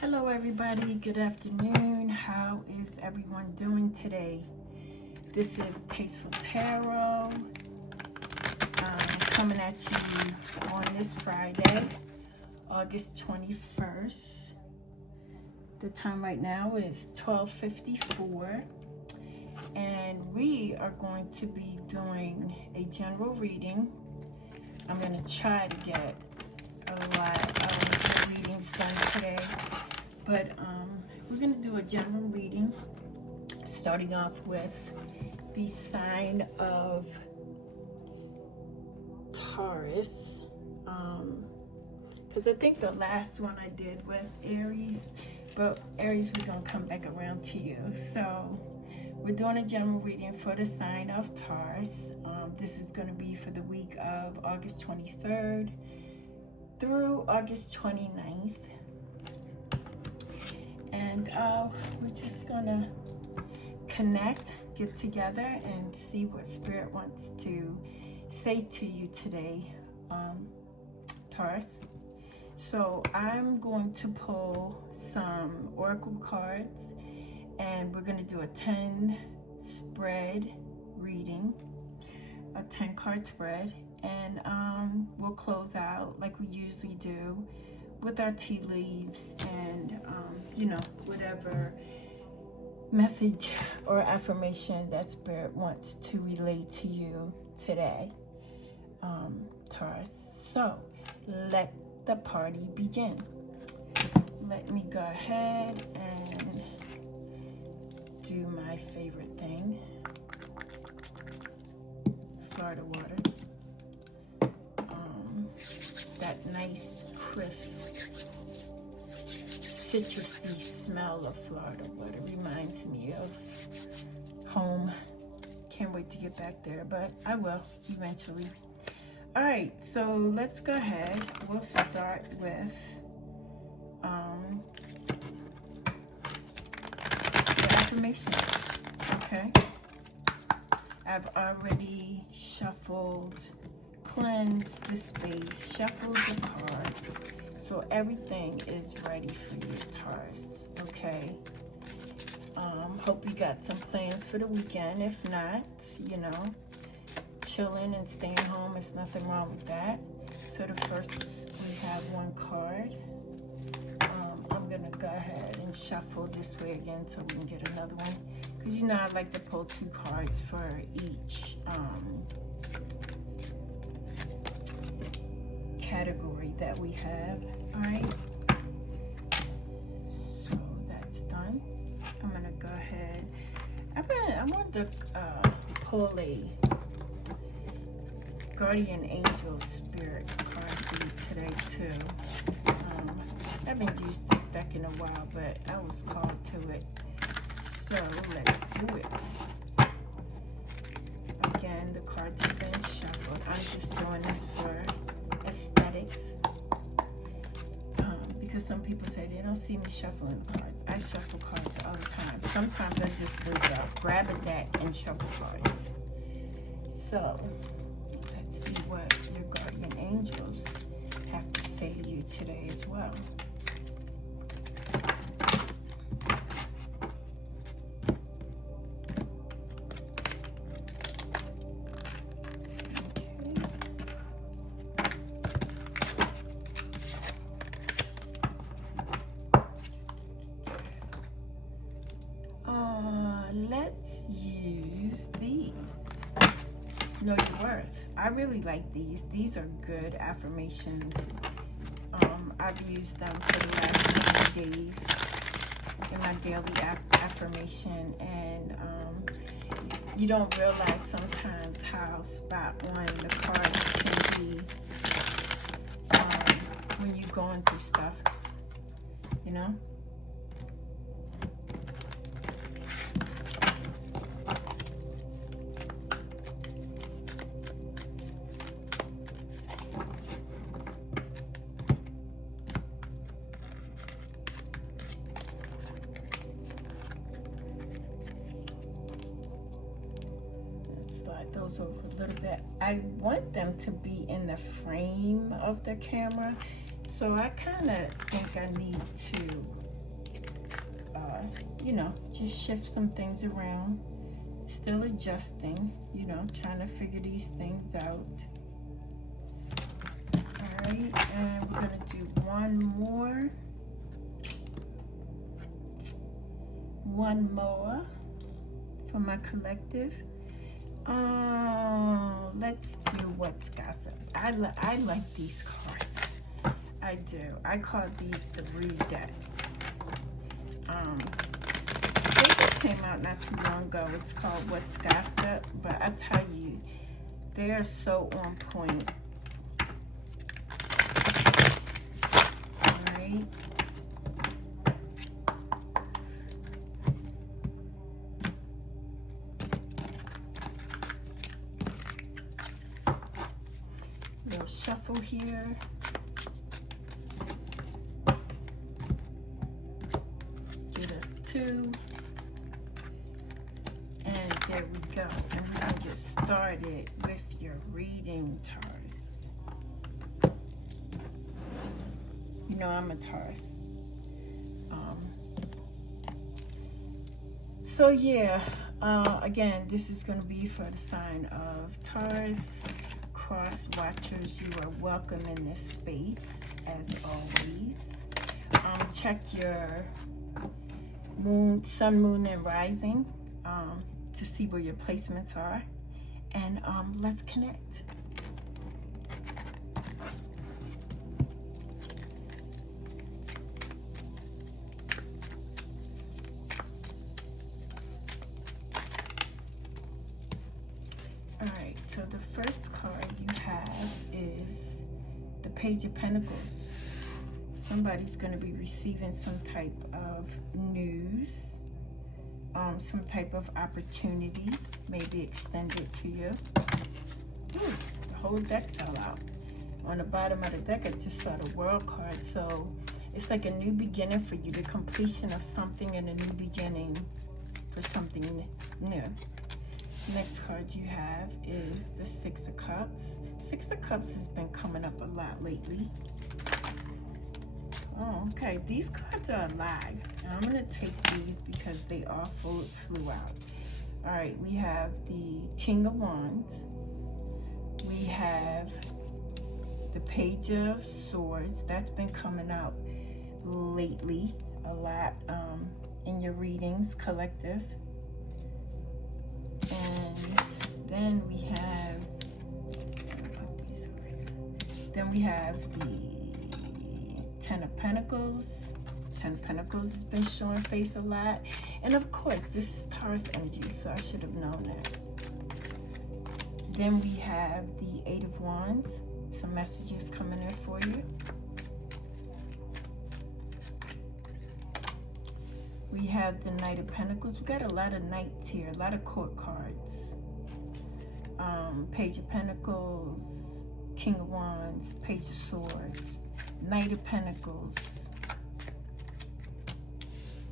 Hello everybody, good afternoon. How is everyone doing today? This is Tasteful Tarot coming at you on this Friday, August 21st. The time right now is 12:54 and we are going to be doing a general reading. I'm going to try to get a lot of readings done today. But we're going to do a general reading, starting off with the sign of Taurus. Because I think the last one I did was Aries, but Aries, we're going to come back around to you. So we're doing a general reading for the sign of Taurus. This is going to be for the week of August 23rd through August 29th. And we're just gonna connect, get together, and see what Spirit wants to say to you today, Taurus. So I'm going to pull some oracle cards, and we're gonna do a 10 spread reading, a 10 card spread, and we'll close out like we usually do with our tea leaves and whatever message or affirmation that Spirit wants to relay to you today, Taurus. So let the party begin. Let me go ahead and do my favorite thing, Florida water. That nice crisp citrusy smell of Florida water reminds me of home. Can't wait to get back there, but I will eventually. All right, so let's go ahead. We'll start with the affirmation. Okay, I've already shuffled, cleansed the space, shuffled the cards, so everything is ready for you, Taurus. Okay, hope you got some plans for the weekend. If not, chilling and staying home, is nothing wrong with that. So the first, we have one card. I'm gonna go ahead and shuffle this way again so we can get another one, because I like to pull 2 cards for each category that we have. All right, so that's done. I'm gonna go ahead. I want to pull a guardian angel spirit card for you today too. I haven't used this deck in a while, but I was called to it, so let's do it. Again, the cards have been shuffled. I'm just doing this for aesthetics, because some people say they don't see me shuffling cards. I shuffle cards all the time. Sometimes I just wake up, grab a deck, and shuffle cards. So let's see what your guardian angels have to say to you today as well. Let's use these. Know your worth. I really like these. These are good affirmations. I've used them for the last 20 days in my daily affirmation, and you don't realize sometimes how spot on the cards can be when you're going through stuff, Slide those over a little bit. I want them to be in the frame of the camera, so I kind of think I need to you know, just shift some things around. Still adjusting, you know, trying to figure these things out. Alright, and we're going to do one more for my collective. Let's do What's Gossip. I like these cards. I do. I call these the read deck. They just came out not too long ago. It's called What's Gossip, but I tell you, they are so on point. Alright. Little shuffle here. Get us two. And there we go. And we're going to get started with your reading, Taurus. You know I'm a Taurus. So yeah, again, this is going to be for the sign of Taurus. Cross watchers, you are welcome in this space as always. Check your moon, sun, moon, and rising to see where your placements are, and let's connect. Alright, so the first card you have is the Page of Pentacles. Somebody's going to be receiving some type of news, some type of opportunity, maybe extended to you. Ooh, the whole deck fell out. On the bottom of the deck, I just saw the World card. So it's like a new beginning for you, the completion of something and a new beginning for something new. Next card you have is the Six of Cups. Six of Cups has been coming up a lot lately. Oh, okay. These cards are alive. And I'm going to take these because they all flew out. All right, we have the King of Wands. We have the Page of Swords. That's been coming out lately a lot in your readings, collective. And then we have the Ten of Pentacles. Ten of Pentacles has been showing face a lot. And of course, this is Taurus energy, so I should have known that. Then we have the Eight of Wands. Some messages coming in for you. We have the Knight of Pentacles. We got a lot of knights here, a lot of court cards. Page of Pentacles, King of Wands, Page of Swords, Knight of Pentacles.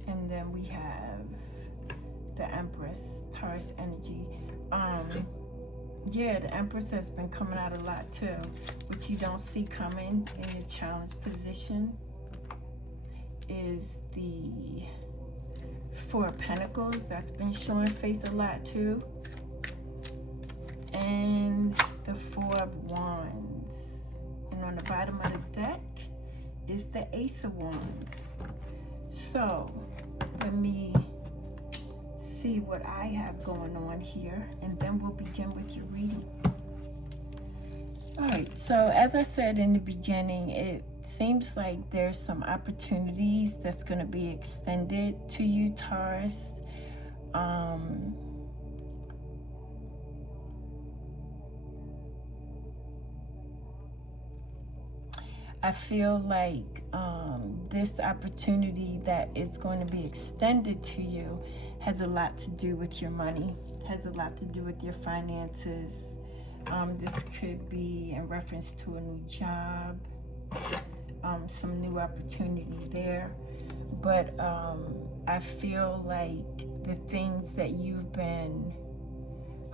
And then we have the Empress, Taurus energy. Yeah, the Empress has been coming out a lot too, which you don't see coming in your challenge position is the Four of Pentacles. That's been showing face a lot too. And the Four of Wands. And on the bottom of the deck is the Ace of Wands. So let me see what I have going on here, and then we'll begin with your reading. All right, so as I said in the beginning, it seems like there's some opportunities that's going to be extended to you, Taurus. I feel like this opportunity that is going to be extended to you has a lot to do with your money, has a lot to do with your finances. This could be in reference to a new job, some new opportunity there. But I feel like the things that you've been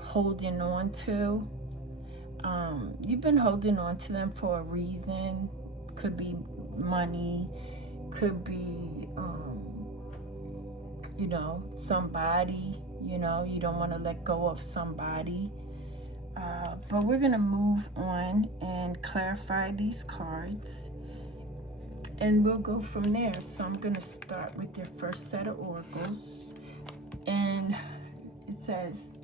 holding on to, you've been holding on to them for a reason. Could be money, could be you know, somebody, you know, you don't want to let go of somebody. But we're going to move on and clarify these cards. And we'll go from there. So I'm going to start with your first set of oracles. And it says,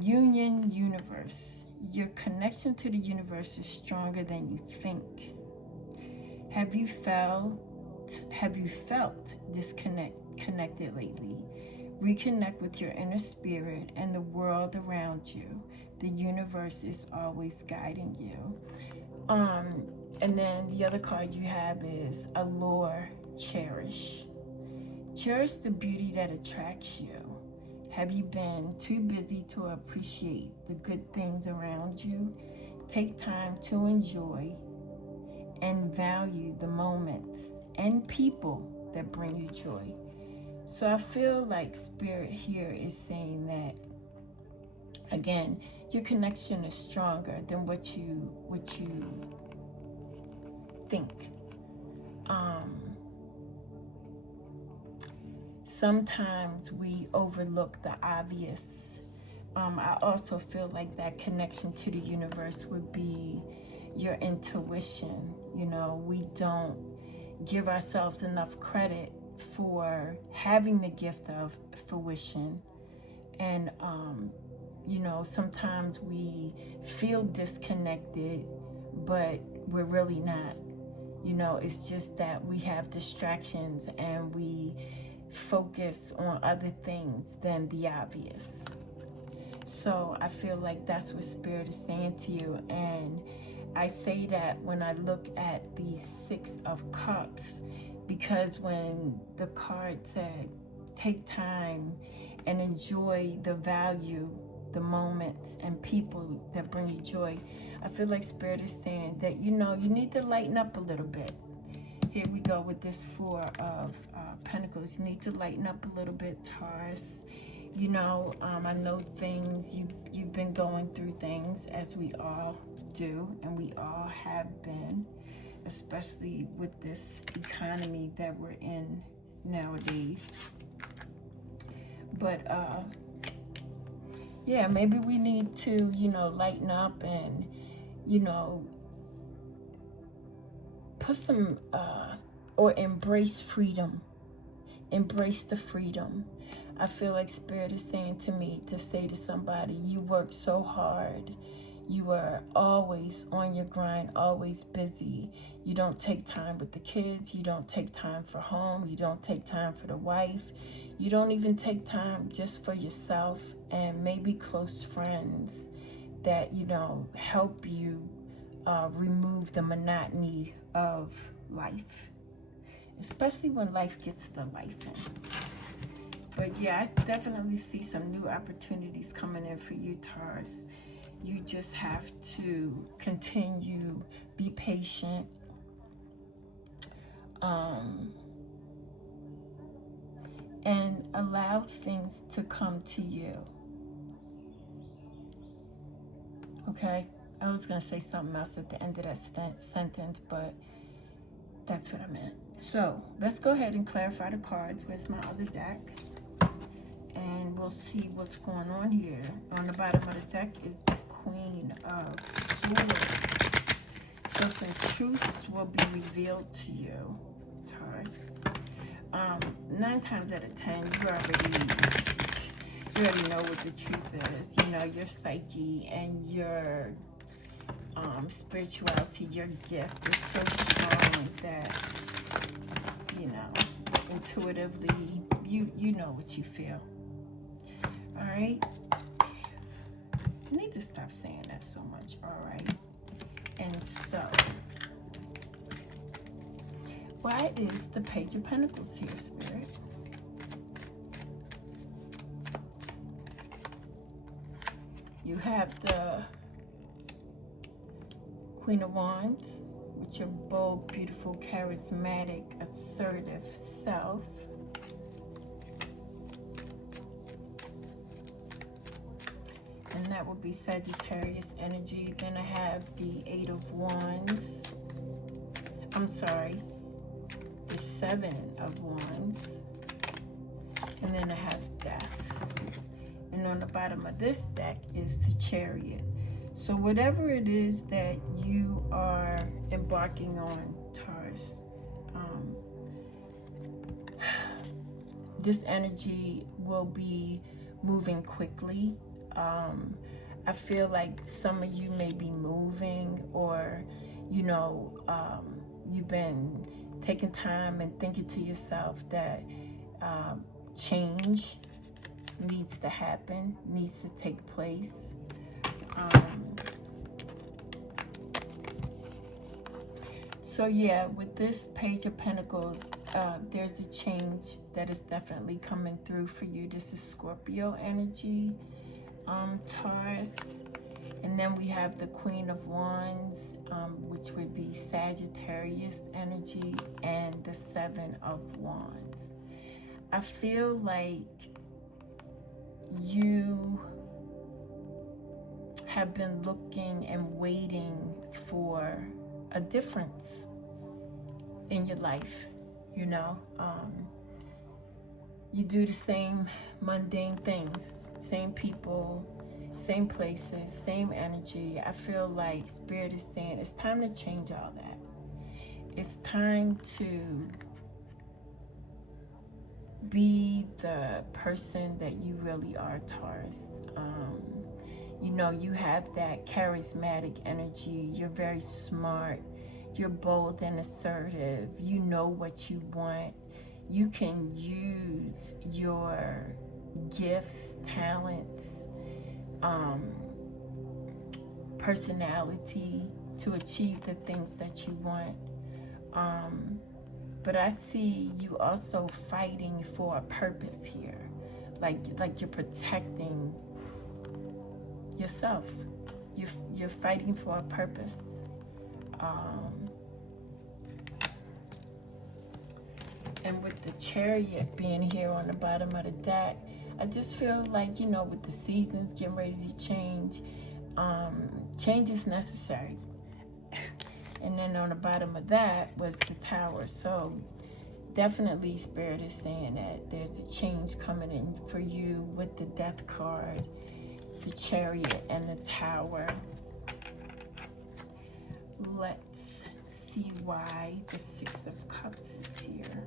Union Universe. Your connection to the universe is stronger than you think. Have you felt disconnected lately? Reconnect with your inner spirit and the world around you. The universe is always guiding you. And then the other card you have is Allure, Cherish. Cherish the beauty that attracts you. Have you been too busy to appreciate the good things around you? Take time to enjoy and value the moments and people that bring you joy. So I feel like Spirit here is saying that, again, your connection is stronger than what you think. Sometimes we overlook the obvious. I also feel like that connection to the universe would be your intuition. You know, we don't give ourselves enough credit for having the gift of fruition. And, you know, sometimes we feel disconnected, but we're really not. You know, it's just that we have distractions and we focus on other things than the obvious. So I feel like that's what Spirit is saying to you. And I say that when I look at the Six of Cups, because when the card said, take time and enjoy the value, the moments and people that bring you joy, I feel like Spirit is saying that, you know, you need to lighten up a little bit. Here we go with this Four of Pentacles. You need to lighten up a little bit, Taurus. You know, I know things, you've been going through things, as we all do, and we all have been, especially with this economy that we're in nowadays. But, yeah, maybe we need to, you know, lighten up and, you know, put some, or embrace freedom. Embrace the freedom. I feel like Spirit is saying to me to say to somebody, you work so hard. You are always on your grind, always busy. You don't take time with the kids. You don't take time for home. You don't take time for the wife. You don't even take time just for yourself and maybe close friends that, you know, help you remove the monotony of life, especially when life gets the life in. But yeah, I definitely see some new opportunities coming in for you, Taurus. You just have to continue, be patient, and allow things to come to you. Okay? I was going to say something else at the end of that sentence, but that's what I meant. So let's go ahead and clarify the cards. Where's my other deck? And we'll see what's going on here. On the bottom of the deck is the Queen of Swords. So some truths will be revealed to you, Taurus. 9 times out of 10, you already know what the truth is. You know, your psyche and your spirituality, your gift is so strong that, you know, intuitively, you know what you feel. All right? I need to stop saying that so much. All right? And so, why is the Page of Pentacles here, Spirit? You have the Queen of Wands with your bold, beautiful, charismatic, assertive self. And that will be Sagittarius energy. Then I have the Eight of Wands. I'm sorry, the Seven of Wands. And then I have Death. And on the bottom of this deck is the Chariot. So whatever it is that you are embarking on, Taurus, this energy will be moving quickly. I feel like some of you may be moving, or, you've been taking time and thinking to yourself that change needs to happen, needs to take place. So yeah, with this Page of Pentacles, there's a change that is definitely coming through for you. This is Scorpio energy, Taurus. And then we have the Queen of Wands, which would be Sagittarius energy, and the Seven of Wands. I feel like you have been looking and waiting for a difference in your life. You do the same mundane things, same people, same places, same energy. I feel like Spirit is saying it's time to change all that. It's time to be the person that you really are, Taurus. You have that charismatic energy. You're very smart. You're bold and assertive. You know what you want. You can use your gifts, talents, personality to achieve the things that you want. But I see you also fighting for a purpose here. Like you're protecting yourself. You're fighting for a purpose. And with the Chariot being here on the bottom of the deck, I just feel like, with the seasons getting ready to change, change is necessary. And then on the bottom of that was the Tower. So definitely Spirit is saying that there's a change coming in for you with the Death card, the Chariot, and the Tower. Let's see why the Six of Cups is here.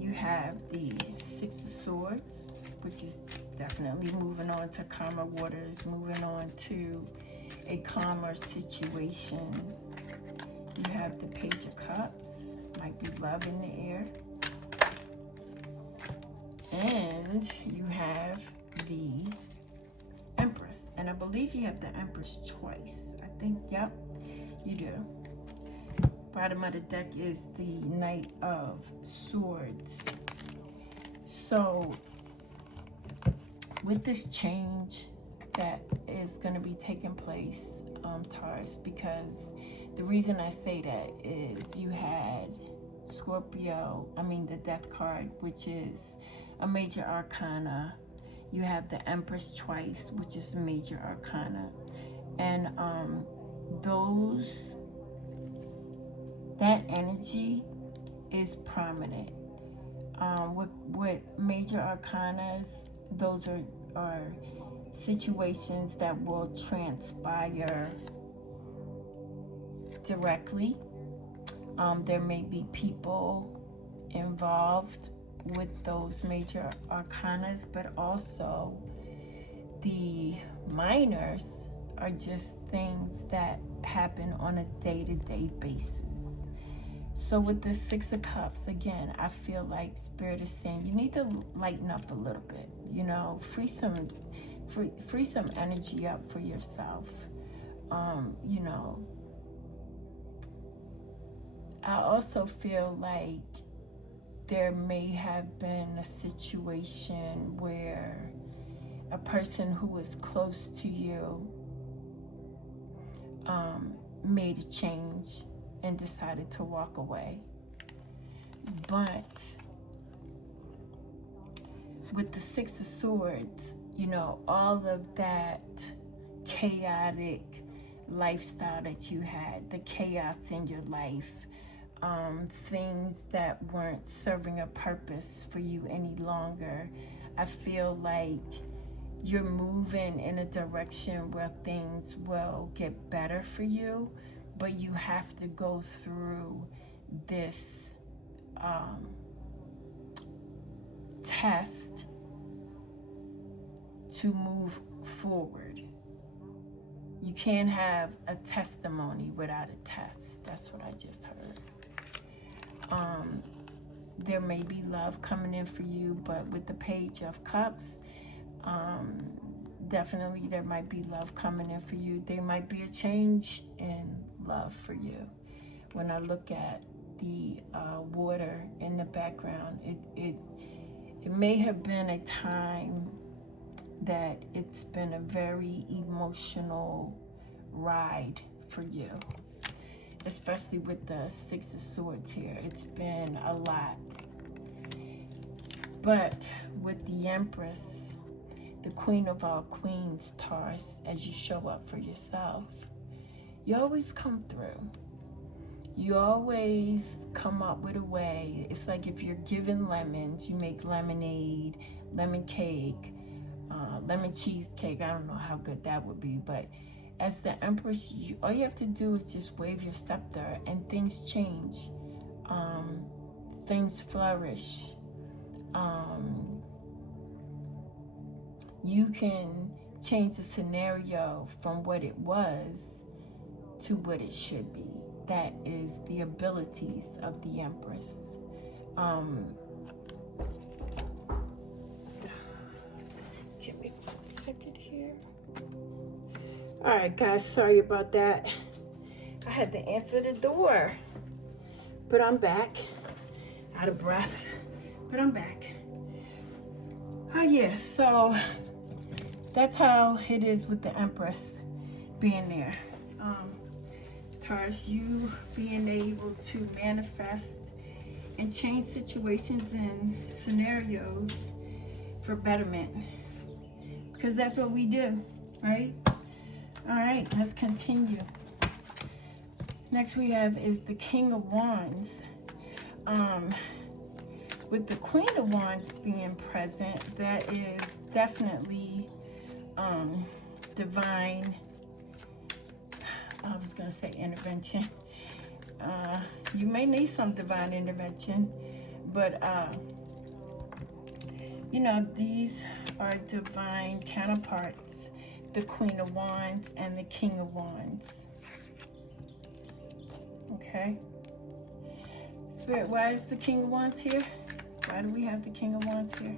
You have the Six of Swords, which is definitely moving on to calmer waters, moving on to a calmer situation. You have the Page of Cups, might be love in the air. And you have the Empress. And I believe you have the Empress twice. I think, yep, you do. Bottom of the deck is the Knight of Swords. So with this change that is going to be taking place, Taurus, because the reason I say that is you had the Death card, which is a major arcana. You have the Empress twice, which is a major arcana. And that energy is prominent. With major arcanas, those are situations that will transpire directly. There may be people involved with those major arcanas, but also the minors are just things that happen on a day-to-day basis. So with the Six of Cups, again, I feel like Spirit is saying you need to lighten up a little bit. Free some energy up for yourself. I also feel like there may have been a situation where a person who was close to you made a change and decided to walk away. But with the Six of Swords, all of that chaotic lifestyle that you had, the chaos in your life, things that weren't serving a purpose for you any longer. I feel like you're moving in a direction where things will get better for you, but you have to go through this test to move forward. You can't have a testimony without a test. That's what I just heard. There may be love coming in for you, but with the Page of Cups, definitely there might be love coming in for you. There might be a change in love for you. When I look at the water in the background, it may have been a time that it's been a very emotional ride for you, especially with the Six of Swords here. It's been a lot. But with the Empress, the Queen of all queens, Taurus, as you show up for yourself, you always come through. You always come up with a way. It's like if you're given lemons, you make lemonade, lemon cake, lemon cheesecake. I don't know how good that would be, but as the Empress, all you have to do is just wave your scepter and things change. Things flourish. You can change the scenario from what it was to what it should be. That is the abilities of the Empress. Give me 1 second here. All right, guys, sorry about that. I had to answer the door, but I'm back. Out of breath, but I'm back. Oh, yes, so that's how it is with the Empress being there. Taurus, you being able to manifest and change situations and scenarios for betterment, because that's what we do, right? All right, let's continue. Next we have is the King of Wands. With the Queen of Wands being present, that is definitely divine, I was going to say intervention. You may need some divine intervention, but you know, these are divine counterparts, the Queen of Wands and the King of Wands. Okay. Spirit, why is the King of Wands here? Why do we have the King of Wands here?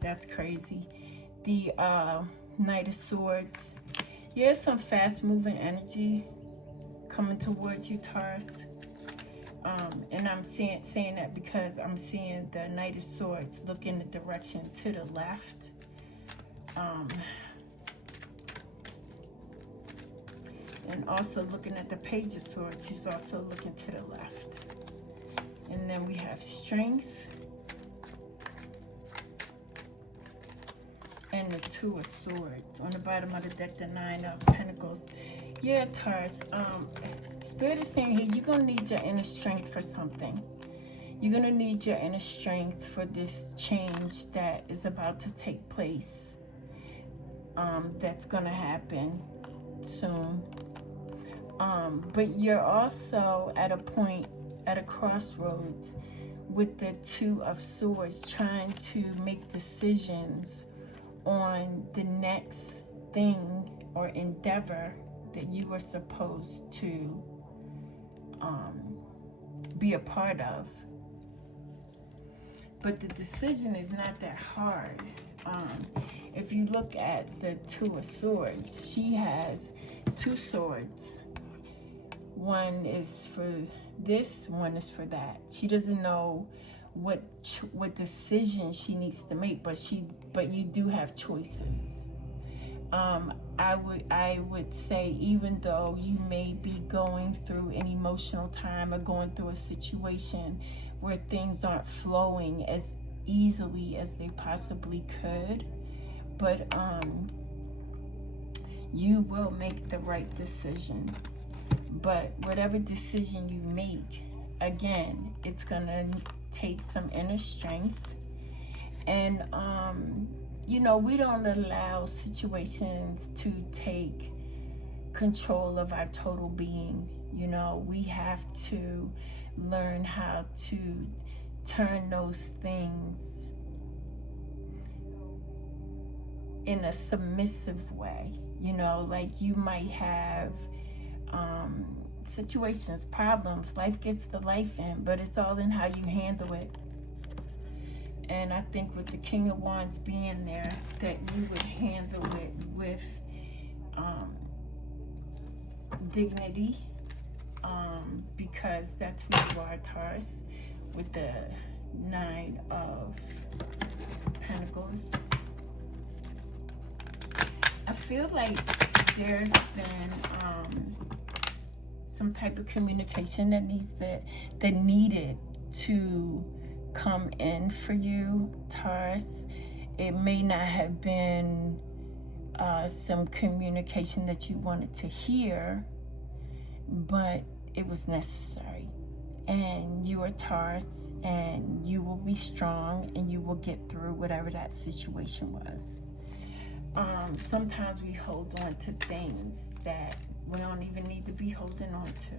That's crazy. The Knight of Swords. There's some fast-moving energy coming towards you, Taurus. And I'm saying that because I'm seeing the Knight of Swords look in the direction to the left. And also looking at the Page of Swords, he's also looking to the left. And then we have Strength. And the Two of Swords. On the bottom of the deck, the Nine of Pentacles. Yeah, Taurus. Spirit is saying here, you're going to need your inner strength for something. You're going to need your inner strength for this change that is about to take place. That's going to happen soon. But you're also at a point, at a crossroads with the Two of Swords, trying to make decisions on the next thing or endeavor that you were supposed to be a part of. But the decision is not that hard. If you look at the Two of Swords, she has two swords. One is for this, one is for that. She doesn't know what decision she needs to make, but you do have choices. I would say, even though you may be going through an emotional time or going through a situation where things aren't flowing as easily as they possibly could, but you will make the right decision. But whatever decision you make, again, it's going to take some inner strength. And, we don't allow situations to take control of our total being. We have to learn how to turn those things in a submissive way. Like you might have situations, problems, life gets the life in, but it's all in how you handle it. And I think with the King of Wands being there, that you would handle it with dignity, because that's who you are, Taurus, with the Nine of Pentacles. I feel like there's been some type of communication that needed to come in for you, Taurus. It may not have been some communication that you wanted to hear, but it was necessary. And you are Taurus, and you will be strong, and you will get through whatever that situation was. Sometimes we hold on to things that we don't even need to be holding on to.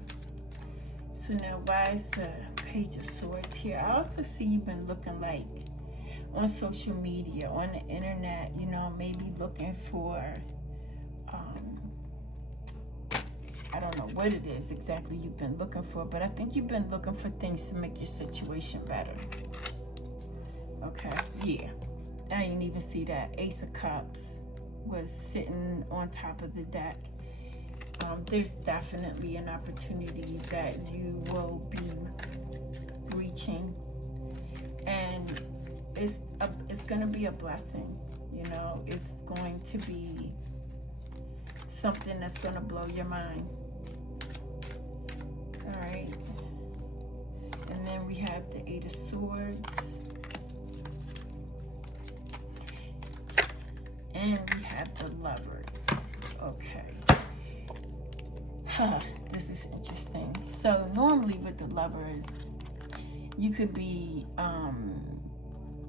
So now, why is the Page of Swords here? I also see you've been looking like on social media, on the internet, maybe looking for, I don't know what it is exactly you've been looking for, but I think you've been looking for things to make your situation better. Okay, yeah. I didn't even see that. Ace of Cups was sitting on top of the deck. There's definitely an opportunity that you will be reaching, and it's going to be a blessing. It's going to be something that's going to blow your mind. All right, and then we have the Eight of Swords, and we have the Lovers. Okay. This is interesting. So normally with the Lovers, you could be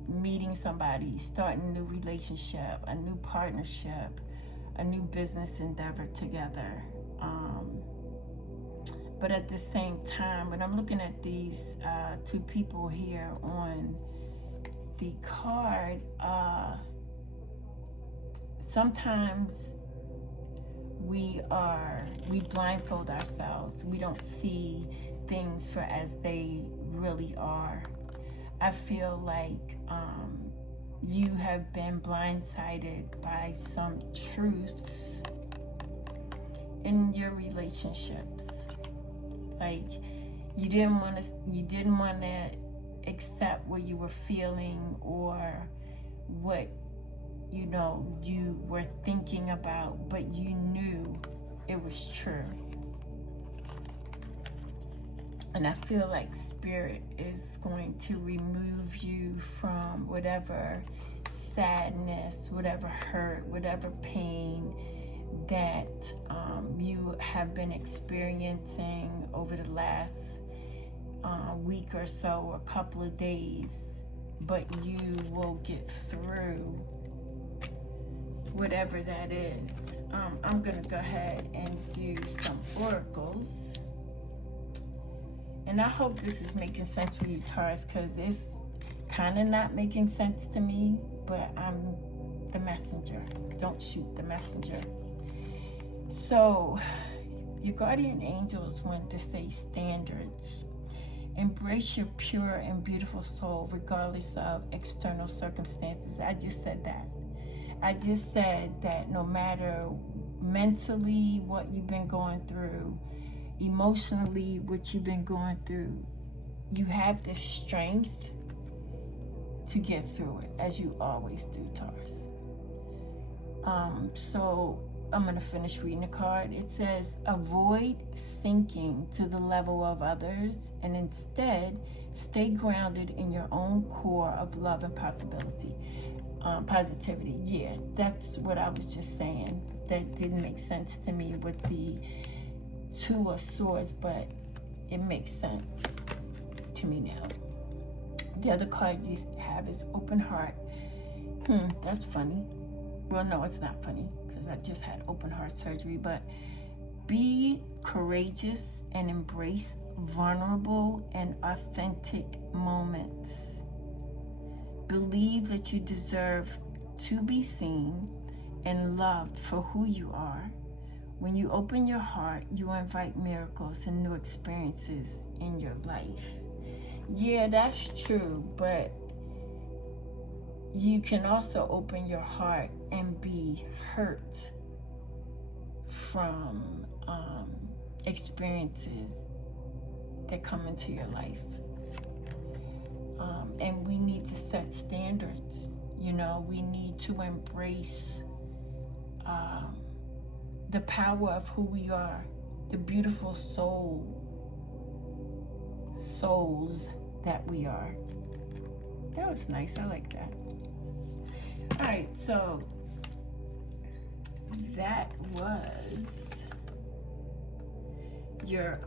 meeting somebody, starting a new relationship, a new partnership, a new business endeavor together. But at the same time, when I'm looking at these two people here on the card, sometimes we blindfold ourselves. We don't see things for as they really are. I feel like you have been blindsided by some truths in your relationships. Like you didn't want to accept what you were feeling or what you were thinking about, but you knew it was true. And I feel like Spirit is going to remove you from whatever sadness, whatever hurt, whatever pain that you have been experiencing over the last week or so, or a couple of days, but you will get through whatever that is. I'm going to go ahead and do some oracles. And I hope this is making sense for you, Taurus, because it's kind of not making sense to me, but I'm the messenger. Don't shoot the messenger. So, your guardian angels want to say standards. Embrace your pure and beautiful soul regardless of external circumstances. I just said that. I just said that no matter mentally what you've been going through, emotionally what you've been going through, you have the strength to get through it, as you always do, Taurus. So I'm going to finish reading the card. It says, avoid sinking to the level of others and instead stay grounded in your own core of love and positivity. Yeah, that's what I was just saying. That didn't make sense to me with the Two of Swords, but it makes sense to me now. The other card you have is Open Heart. That's funny. Well, no, it's not funny because I just had open heart surgery, but be courageous and embrace vulnerable and authentic moments. Believe that you deserve to be seen and loved for who you are. When you open your heart, you invite miracles and new experiences in your life. Yeah, that's true, but you can also open your heart and be hurt from experiences that come into your life. And we need to set standards. You know, we need to embrace the power of who we are, the beautiful souls that we are. That was nice. I like that. All right, so that was your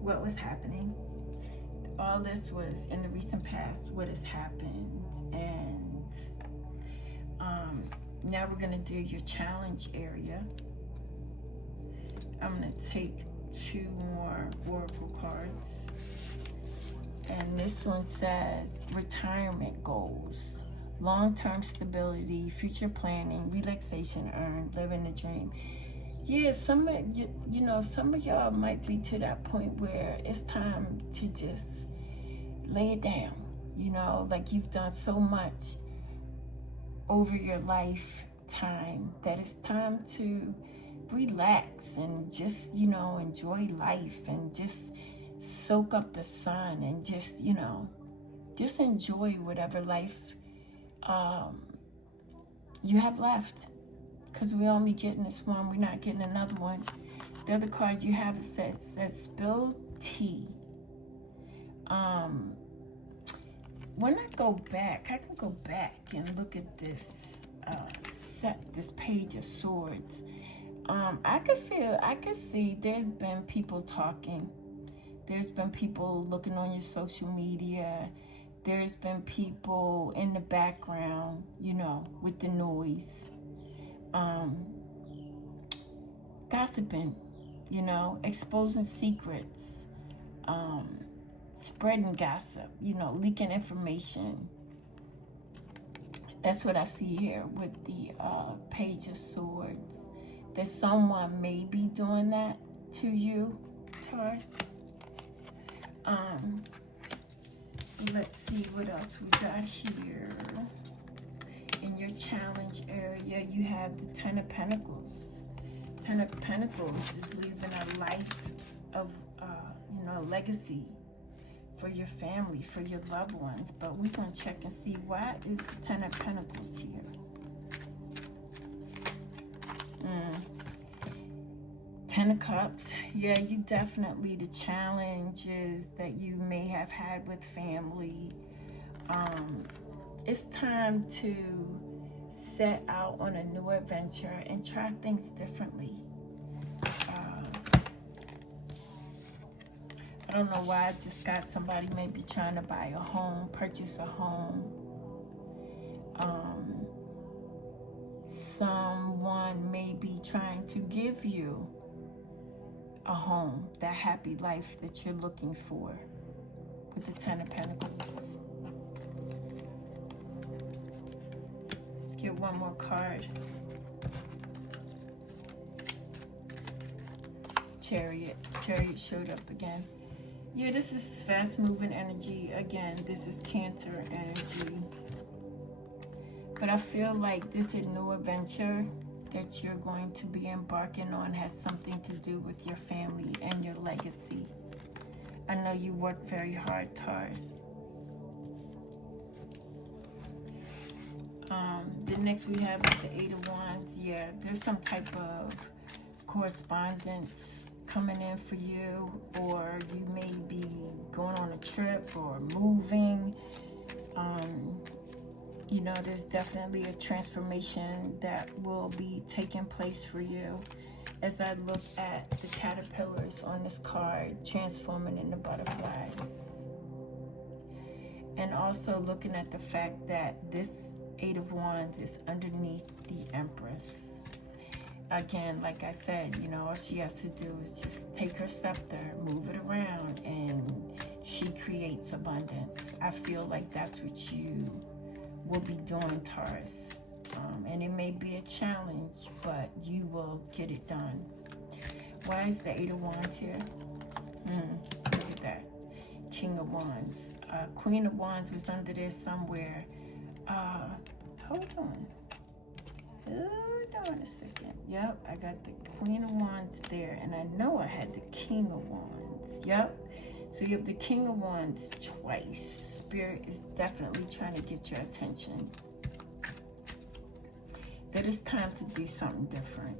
what was happening. All this was in the recent past, what has happened, and now we're gonna do your challenge area. I'm gonna take 2 more oracle cards, and this one says retirement goals, long-term stability, future planning, relaxation earned, living the dream. Yeah, some of some of y'all might be to that point where it's time to just lay it down. You know, like you've done so much over your lifetime that it's time to relax and just, enjoy life and just soak up the sun and just enjoy whatever life you have left. Because we're only getting this one, we're not getting another one. The other card you have says spill tea. When I go back, I can go back and look at this this Page of Swords. I could see there's been people talking. There's been people looking on your social media. There's been people in the background, with the noise. Gossiping, exposing secrets, spreading gossip, leaking information. That's what I see here with the Page of Swords. That someone may be doing that to you, Taurus. Let's see what else we got here. In your challenge area, you have the Ten of Pentacles. Ten of Pentacles is leaving a life of, a legacy for your family, for your loved ones. But we're going to check and see why is the Ten of Pentacles here. Ten of Cups. Yeah, you definitely, the challenges that you may have had with family. It's time to set out on a new adventure and try things differently. I don't know why I just got somebody maybe trying to buy a home, purchase a home. Someone may be trying to give you a home, that happy life that you're looking for with the Ten of Pentacles. Let's get one more card. Chariot. Chariot showed up again. Yeah, this is fast-moving energy. Again, this is Cancer energy. But I feel like this is new adventure that you're going to be embarking on has something to do with your family and your legacy. I know you work very hard, Taurus. The next we have is the Eight of Wands. Yeah, there's some type of correspondence coming in for you, or you may be going on a trip or moving. There's definitely a transformation that will be taking place for you. as I look at the caterpillars on this card transforming into butterflies. And also looking at the fact that this Eight of Wands is underneath the Empress. Again, like I said, you know, all she has to do is just take her scepter, move it around, and she creates abundance. I feel like that's what you will be doing, Taurus. And it may be a challenge, but you will get it done. Why is the Eight of Wands here? Look at that. King of Wands. Queen of Wands was under there somewhere. Hold on. Hold on a second. Yep, I got the Queen of Wands there, and I know I had the King of Wands. Yep. So you have the King of Wands twice. Spirit is definitely trying to get your attention. That it's time to do something different.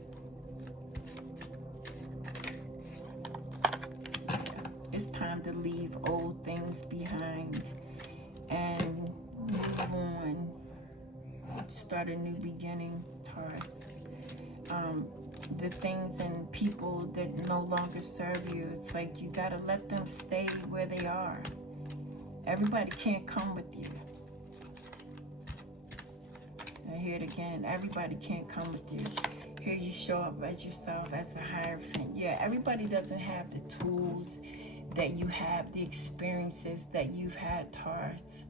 It's time to leave old things behind and move on. Start a new beginning, Taurus. The things and people that no longer serve you, it's like you gotta let them stay where they are. Everybody can't come with you. I hear it again. Everybody can't come with you. Here you show up as yourself, as a Hierophant. Yeah, everybody doesn't have the tools that you have, the experiences that you've had, Taurus.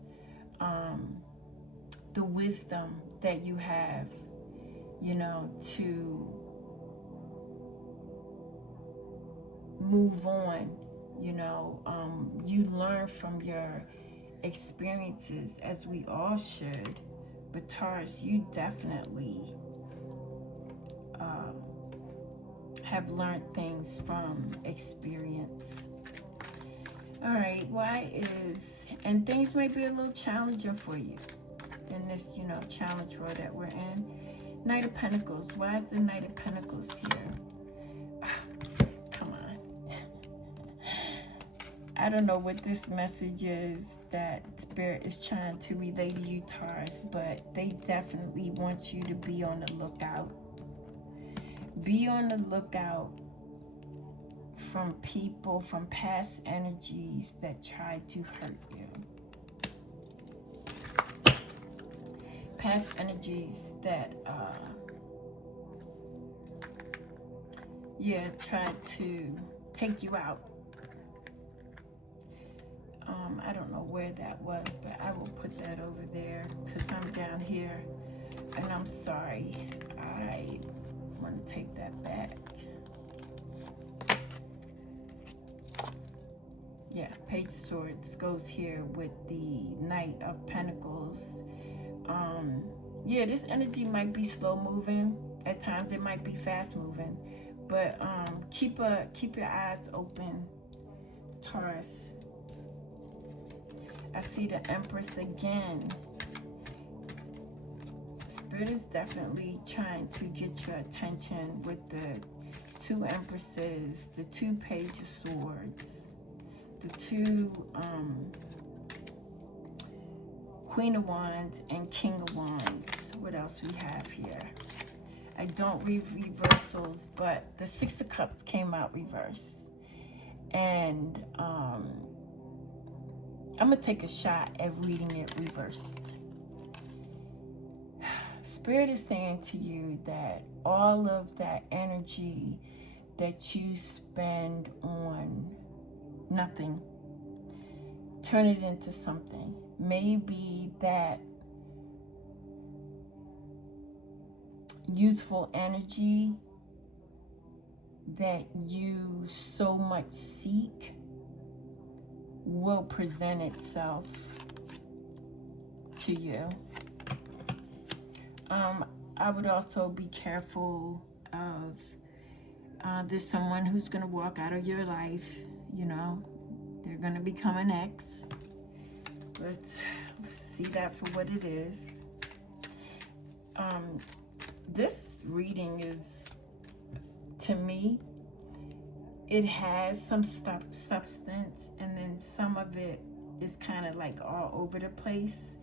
The wisdom that you have, you know, to move on, you know. You learn from your experiences, as we all should. But Taurus, you definitely have learned things from experience. All right, and things may be a little challenging for you in this, you know, challenge road that we're in. Knight of Pentacles. Why is the Knight of Pentacles here? Come on. I don't know what this message is that Spirit is trying to relay to you, Taurus, but they definitely want you to be on the lookout. Be on the lookout from people, from past energies that try to hurt you. Past energies that, try to take you out. I don't know where that was, but I will put that over there because I'm down here, and I'm sorry. I want to take that back. Yeah, Page of Swords goes here with the Knight of Pentacles. Yeah, this energy might be slow moving. At times it might be fast moving. But keep your eyes open, Taurus. I see the Empress again. Spirit is definitely trying to get your attention with the two Empresses, the two Page of Swords, the two Queen of Wands and King of Wands. What else we have here? I don't read reversals, but the Six of Cups came out reverse. And I'm going to take a shot at reading it reversed. Spirit is saying to you that all of that energy that you spend on nothing, turn it into something. Maybe that youthful energy that you so much seek will present itself to you. I would also be careful of there's someone who's going to walk out of your life, you know. They're going to become an ex. Let's see that for what it is. This reading is, to me, it has some substance, and then some of it is kind of like all over the place.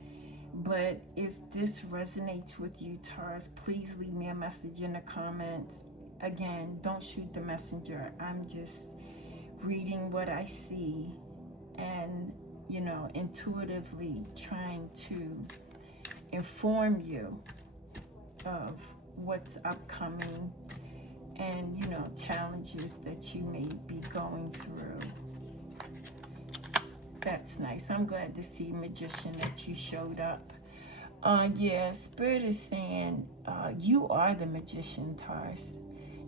But if this resonates with you, Taurus, please leave me a message in the comments. again, don't shoot the messenger. I'm just reading what I see and, you know, intuitively trying to inform you of what's upcoming and, you know, challenges that you may be going through. That's nice. I'm glad to see, Magician, that you showed up. Yeah, Spirit is saying you are the magician, Taurus.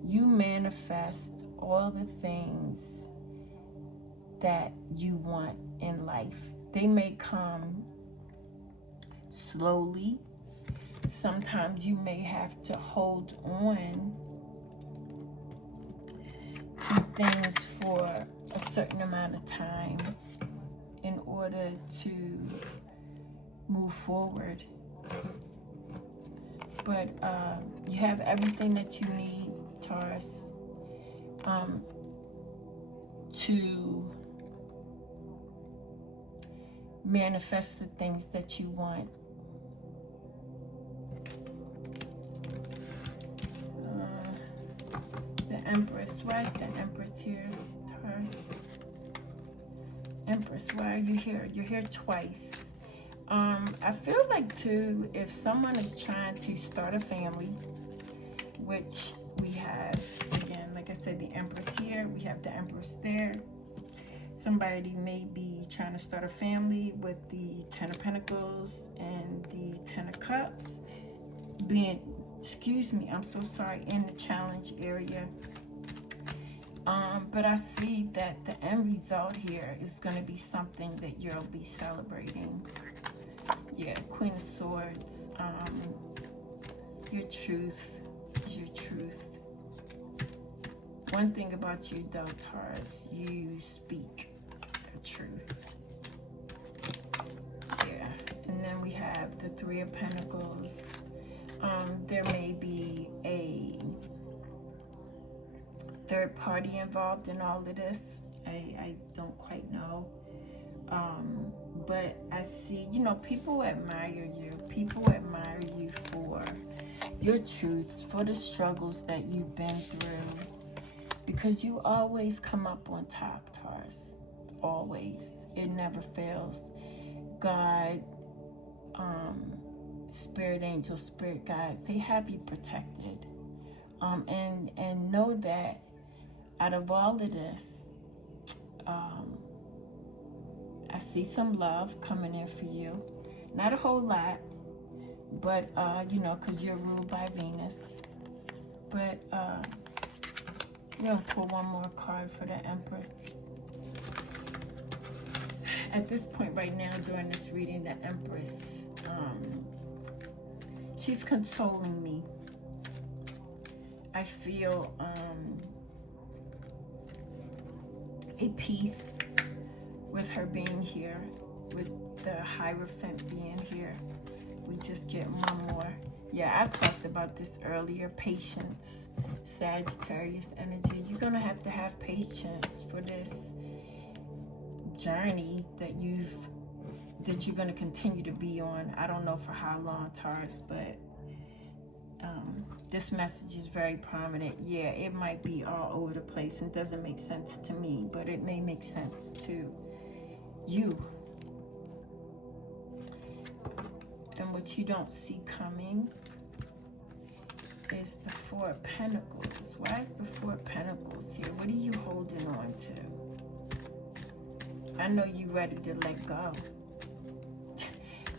You manifest all the things that you want in life. They may come slowly. Sometimes you may have to hold on to things for a certain amount of time in order to move forward. But you have everything that you need, Taurus, to manifest the things that you want. The Empress. Why is the Empress here, Taurus? Empress, why are you here? You're here twice. I feel like, too, if someone is trying to start a family, which we have, again, like I said, the Empress here, we have the Empress there. Somebody may be trying to start a family with the Ten of Pentacles and the Ten of Cups being, excuse me, I'm so sorry, in the challenge area. But I see that the end result here is going to be something that you'll be celebrating. Yeah, Queen of Swords. Your truth is your truth. One thing about you, though, Taurus, you speak the truth. Yeah, and then we have the Three of Pentacles. There may be a third party involved in all of this. I don't quite know. But I see, you know, people admire you. People admire you for your truths, for the struggles that you've been through. Because you always come up on top, Taurus. Always. It never fails. God, spirit angels, spirit guides, they have you protected. And know that out of all of this, I see some love coming in for you. Not a whole lot, but, you know, because you're ruled by Venus. But, I'm going to pull one more card for the Empress. At this point right now, during this reading, the Empress, she's consoling me. I feel a peace with her being here, with the Hierophant being here. We just get one more. Yeah, I talked about this earlier. Patience, Sagittarius energy. You're going to have patience for this journey that you're going to continue to be on. I don't know for how long, Taurus, but this message is very prominent. Yeah, it might be all over the place and doesn't make sense to me, but it may make sense to you. And what you don't see coming is the Four of Pentacles. Why is the Four of Pentacles here? What are you holding on to? I know you're ready to let go.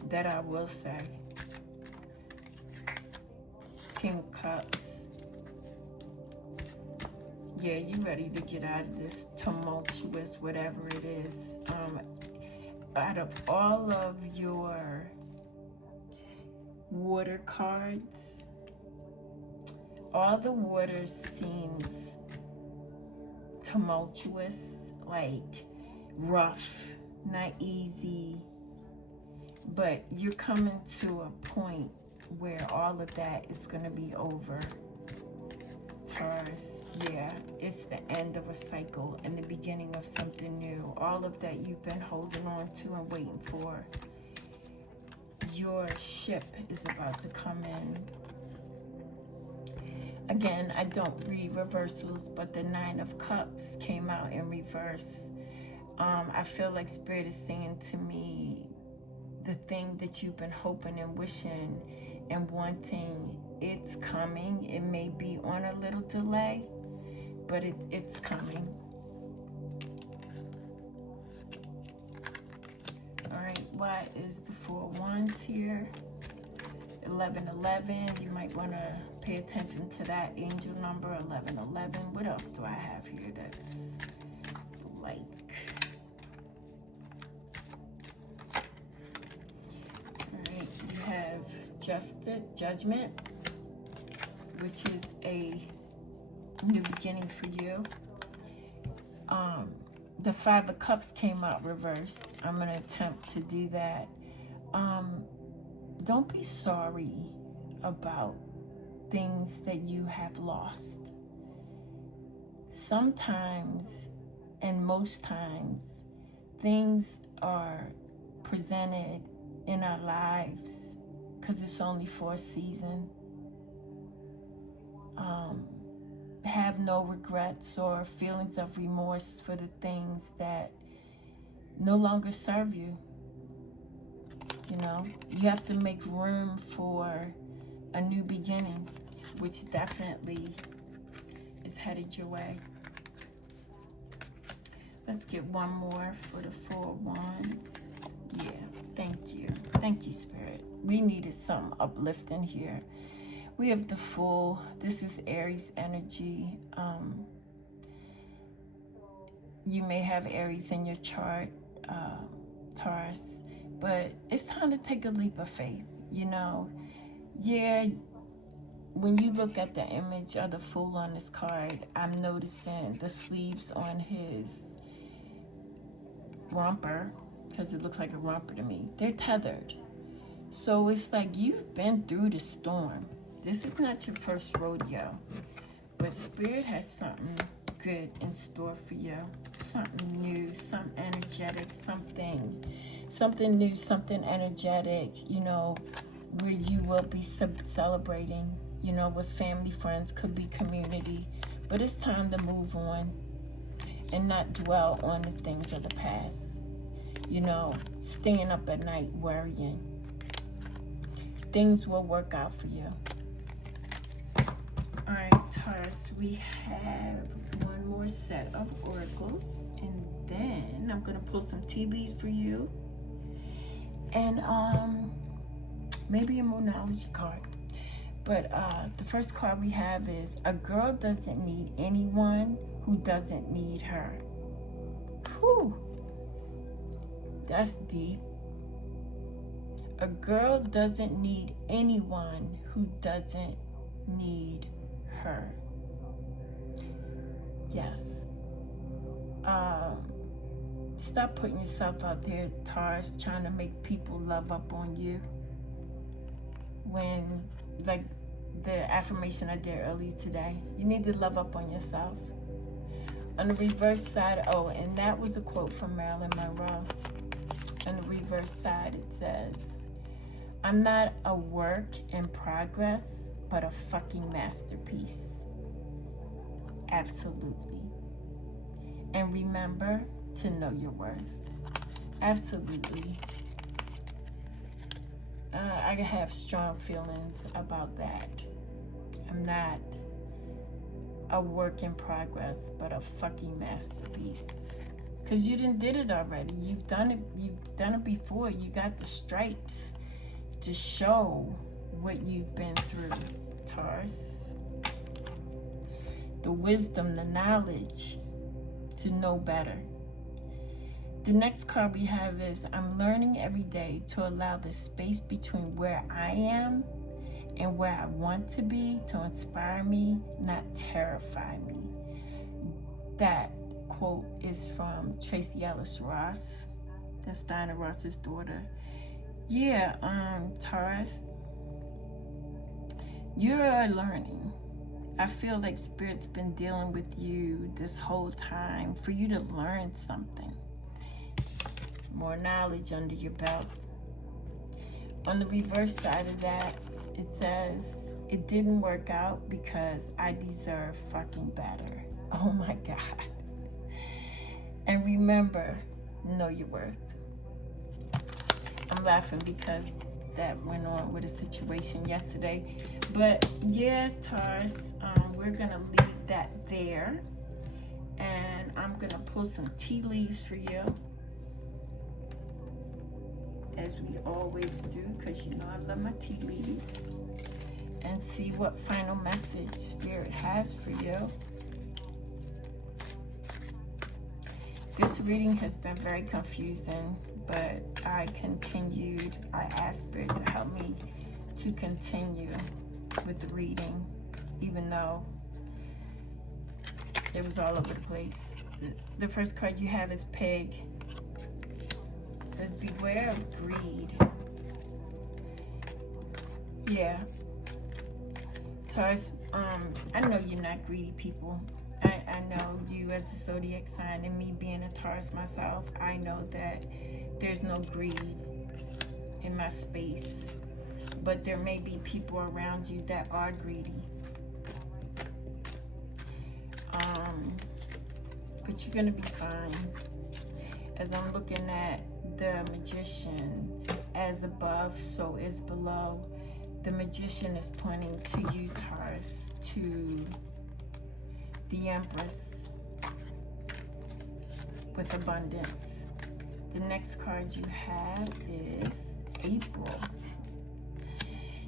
That I will say. King of Cups. Yeah, you ready to get out of this tumultuous whatever it is. Out of all of your water cards, all the water seems tumultuous, like rough, not easy. But you're coming to a point where all of that is going to be over, Taurus. Yeah, it's the end of a cycle and the beginning of something new. All of that you've been holding on to and waiting for. Your ship is about to come in. Again, I don't read reversals, but the Nine of Cups came out in reverse. I feel like Spirit is saying to me, the thing that you've been hoping and wishing and wanting, it's coming. It may be on a little delay, but it's coming. All right, why is the Four of Wands here? 1111, you might want to pay attention to that angel number, 1111. What else do I have here that's like? All right, you have judgment, which is a new beginning for you. The Five of Cups came out reversed. I'm going to attempt to do that. Don't be sorry about things that you have lost. Sometimes, and most times, things are presented in our lives because it's only for a season. Have no regrets or feelings of remorse for the things that no longer serve you. You know, you have to make room for a new beginning, which definitely is headed your way. Let's get one more for the Four of Wands. Yeah, thank you. Thank you, Spirit. We needed some uplifting here. We have the Fool. This is Aries energy. You may have Aries in your chart, Taurus, but it's time to take a leap of faith. You know, yeah, when you look at the image of the Fool on this card, I'm noticing the sleeves on his romper, because it looks like a romper to me. They're tethered. So it's like you've been through the storm. This is not your first rodeo, but Spirit has something good in store for you. Something new, something energetic, something new, something energetic, you know, where you will be celebrating, you know, with family, friends, could be community. But it's time to move on and not dwell on the things of the past. You know, staying up at night worrying. Things will work out for you. All right, Taurus, we have one more set of oracles, and then I'm going to pull some tea leaves for you, and maybe a Moonology card. But the first card we have is, a girl doesn't need anyone who doesn't need her. Whew. That's deep. A girl doesn't need anyone who doesn't need her. Yes. Stop putting yourself out there, Taurus, trying to make people love up on you. When, like the affirmation I did earlier today, you need to love up on yourself. On the reverse side, oh, and that was a quote from Marilyn Monroe. On the reverse side, it says, I'm not a work in progress, but a fucking masterpiece. Absolutely. And remember to know your worth. Absolutely. I have strong feelings about that. I'm not a work in progress, but a fucking masterpiece. Because you did it already. You've done it before. You got the stripes to show what you've been through, Taurus. The wisdom, the knowledge to know better. The next card we have is, I'm learning every day to allow the space between where I am and where I want to be to inspire me, not terrify me. That quote is from Tracy Ellis Ross. That's Diana Ross's daughter. Yeah, Taurus, you're learning. I feel like Spirit's been dealing with you this whole time for you to learn something. More knowledge under your belt. On the reverse side of that, It says, it didn't work out because I deserve fucking better. Oh my God. And remember, know your worth. I'm laughing because that went on with a situation yesterday. But yeah, Taurus, we're going to leave that there. And I'm going to pull some tea leaves for you, as we always do, because you know I love my tea leaves. And see what final message Spirit has for you. This reading has been very confusing, but I asked Spirit to help me to continue with the reading, even though it was all over the place. The first card you have is Pig. It says, beware of greed. Yeah. Taurus, I know you're not greedy people. I know you as a zodiac sign, and me being a Taurus myself, I know that there's no greed in my space. But there may be people around you that are greedy. But you're gonna be fine. As I'm looking at the Magician, as above, so is below. The Magician is pointing to you, Taurus, to the Empress with abundance. The next card you have is April.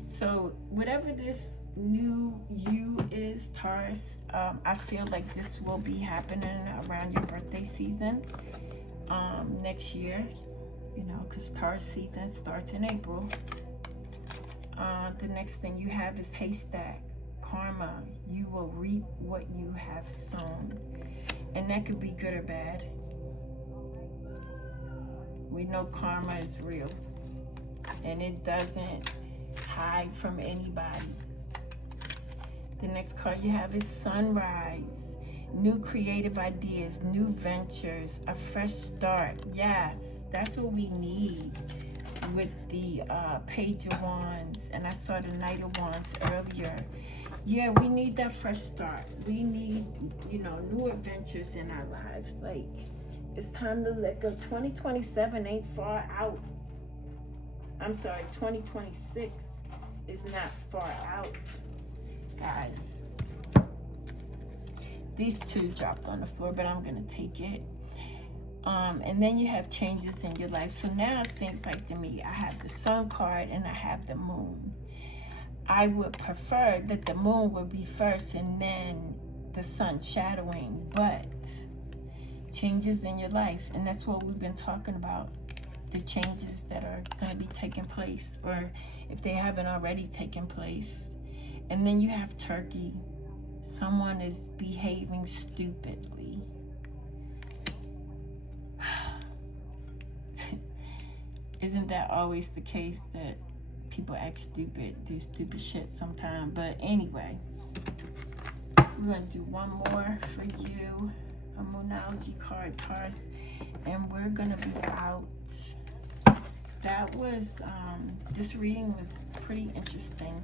So whatever this new you is, Taurus, I feel like this will be happening around your birthday season next year, you know, because Taurus season starts in April. The next thing you have is Haystack. Karma. You will reap what you have sown. And that could be good or bad. We know karma is real. And it doesn't hide from anybody. The next card you have is Sunrise. New creative ideas, new ventures, a fresh start. Yes, that's what we need with the Page of Wands. And I saw the Knight of Wands earlier. Yeah, we need that fresh start. We need, you know, new adventures in our lives. Like, it's time to let go. 2027 ain't far out. I'm sorry, 2026 is not far out, guys. These two dropped on the floor, but I'm going to take it. And then you have changes in your life. So now it seems like to me, I have the Sun card and I have the Moon. I would prefer that the Moon would be first and then the Sun shadowing, but changes in your life. And that's what we've been talking about, the changes that are going to be taking place, or if they haven't already taken place. And then you have Turkey. Someone is behaving stupidly. Isn't that always the case, that people act stupid, do stupid shit sometimes? But anyway, we're going to do one more for you, a Moonology card, Taurus, and we're going to be out. That was, this reading was pretty interesting.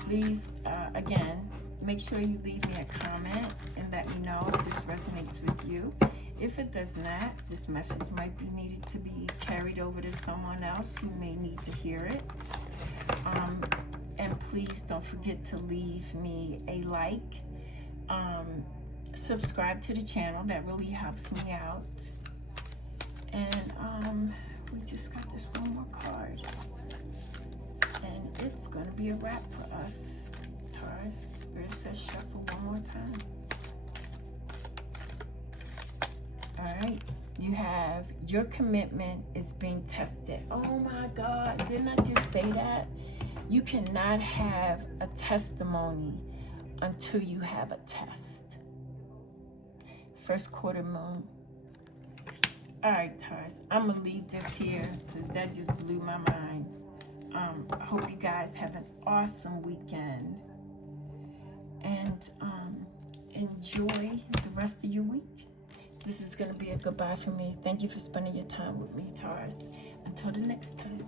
Please, again, make sure you leave me a comment and let me know if this resonates with you. If it does not, this message might be needed to be carried over to someone else who may need to hear it. And please don't forget to leave me a like. Subscribe to the channel. That really helps me out. And we just got this one more card. And it's going to be a wrap for us, Taurus. Spirit says shuffle one more time. All right. You have your commitment is being tested. Oh my God. Didn't I just say that? You cannot have a testimony until you have a test. First quarter moon. All right, Taurus. I'm going to leave this here because that just blew my mind. I hope you guys have an awesome weekend. And enjoy the rest of your week. This is going to be a goodbye for me. Thank you for spending your time with me, Taurus. Until the next time.